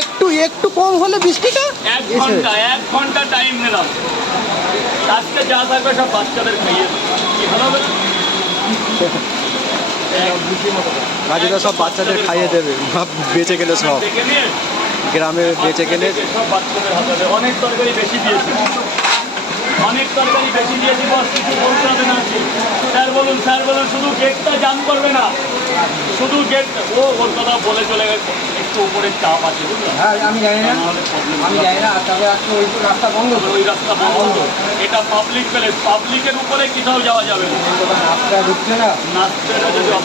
একটু একটু কম হলে বৃষ্টিটা 1 ঘন্টা টাইম নিলাম। আজকে যা থাকবে সব বাচ্চাদের খাইয়ে কি ভালো হবে। রাজুদা সব বাচ্চাদের খাইয়ে দেবে বেঁচে গেলে সব গ্রামে বেঁচে গেলে সব বাচ্চাদের হাতে দেবে। অনেক তরকারি বেশি দিয়েছি, অনেক তরকারি বেশি দিয়েছি, বস কিছু বলতে হবে না। স্যার বলুন, স্যার বলুন, শুধু গেটটা জাম করবে না, শুধু গেট। ওর কথা বলে চলে গেছে, একটু উপরে চাপ আছে বুঝলেন। হ্যাঁ আমি জানি না, আমি জানি না। তবে আজকে ওই রাস্তা বন্ধ, ওই রাস্তা বন্ধ। এটা পাবলিক প্লেস, পাবলিকের উপরে কোথাও যাওয়া যাবে না। রাস্তা ঢুকছে না, নাচতে যদি নাম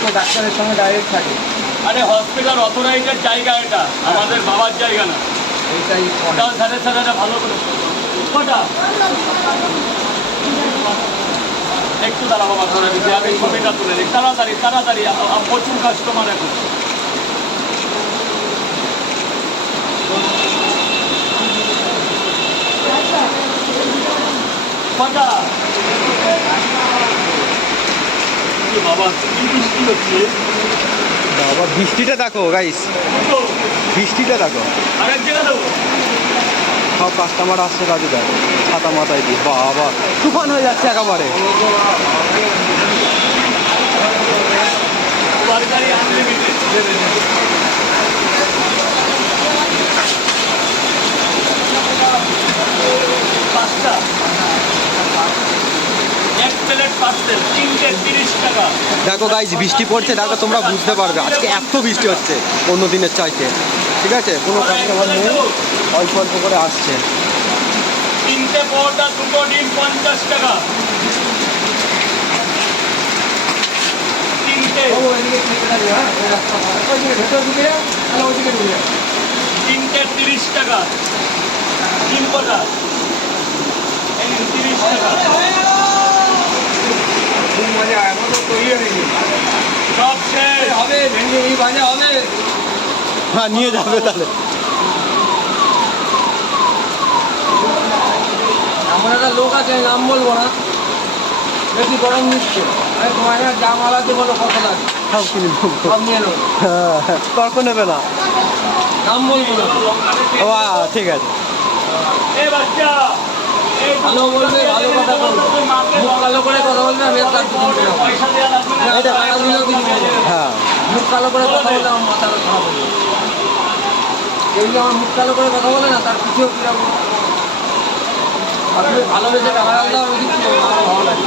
তো ডাক্তারের সঙ্গে ডাইরেক্ট থাকে। আরে হসপিটাল অথরাইজের জায়গা, এটা আমাদের বাবার জায়গা না। এইটাই ওটাও স্যারের সাথে ভালো করে কটা একটু দাঁড়াবো মাথাটা দিতে, আমি ছবিটা তুলে দিই তাড়াতাড়ি তাড়াতাড়ি। প্রচুর কাস্টমার এখন। কটা বাবা কি বৃষ্টি হচ্ছে, বাবা বৃষ্টিটা দেখো গাইস, বৃষ্টিটা দেখো। আরেক জায়গা দেবো। সব কাস্টমার আসছে রাজুদা ছাতা মাথায় দিয়ে, বাবা তুফান হয়ে যাচ্ছে একেবারে। তরকারি আনলিমিটেড। পাঁচটা এক প্লেট পার্সেল, 330 টাকা। দেখো গাইস বৃষ্টি পড়ছে, দেখো তোমরা বুঝতে পারবে আজকে এত বৃষ্টি হচ্ছে অন্য দিনের চাইতে। ঠিক আছে, কোনো কাস্টমার নেই, অল্প অল্প করে আসছে। 3টে পরোটা, 2টো ডিম, 50 টাকা। 3টে 30 টাকা। ডিম কটা? 30 টাকা। সব শেষ। হবে ভেন্ডি ভাজা হবে। হ্যাঁ নিয়ে যাবে তাহলে। এমন একটা লোক আছে, নাম বলবো না, বেশি গরম নিচ্ছে। আমি তোমার যা মাল আছে বলো কত লাগে, সব কিনে দেবো। সব নিয়ে নেবো, তর্ক নেবে না। নাম বলবো না। ও ঠিক আছে। এ বাচ্চা, এই ভালো বলবে, ভালো কথা বলবে, মুখ কালো করে কথা বলবে, আমি তার পয়সা দেওয়া লাগবে না। টাকা দিলেও কিছু বলবো না। হ্যাঁ মুখ কালো করে কথা বললে আমার মাথাটা খারাপ হয়ে যাবে। কেউ যদি আমার মুখ কালো করে কথা বলে না, তার পিছিয়েও কিরকম আপনি ভালোবেসে টাকা আলাদা, আমি কিছু বলবো না, আমার ভালো লাগে।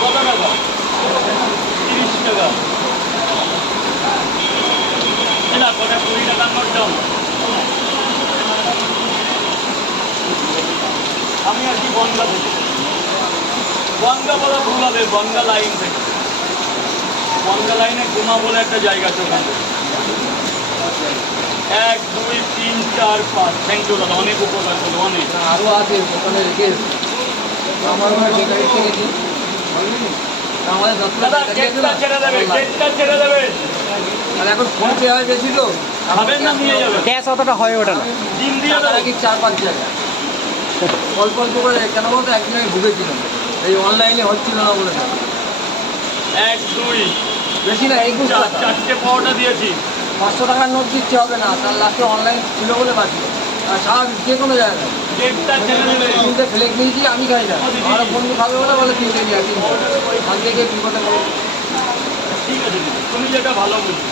কত টাকা? 30 টাকা। এটা কটা 20 টাকার নোট দাও। আমি আর কি বনগা থেকে, বনগা বলা ভুল হবে, বনগা লাইন থেকে। বনগা লাইনে গুমা বলে একটা জায়গা আছে, ওখান থেকে 1 2 3 4 5। থ্যাংক ইউ দাদা, অনেক উপকার করলো, অনেক। আরও আছে ওখানে রেখে আমার মনে হয় বেকারি থেকে দিই। আমাদের দাদা গেটটা ছেড়ে দেবে, গেটটা ছেড়ে দেবে। আর এখন ফোন পে হয় বেশি তো, খাবেন না নিয়ে যাবে। ক্যাশ অতটা হয়ে ওঠে না। ডিম দিয়ে টাকা দেবে। রাখি 4-5 জায়গায়, অল্প অল্প করে। কেন বলতো একদিন আমি ভুগেছিলাম, এই অনলাইনে হচ্ছিল না বলে। 1 2 বেশি না, 21 টাকা। 4টে পাউডার দিয়েছি। 500 টাকার নোট দিচ্ছে হবে না, তার লাস্টে অনলাইন ছিল বলে বাঁচলো। আর সারা যে কোনো জায়গায় গেটটা ছেড়ে দেবে। 3টে ফ্লেক নিয়েছি, আমি খাই না, আমার বন্ধু খাবে বলে বলে 3টে নিয়ে আসি। আমি থেকে বিপদে পড়ে। ঠিক আছে দিদি, তুমি যেটা ভালো বুঝো।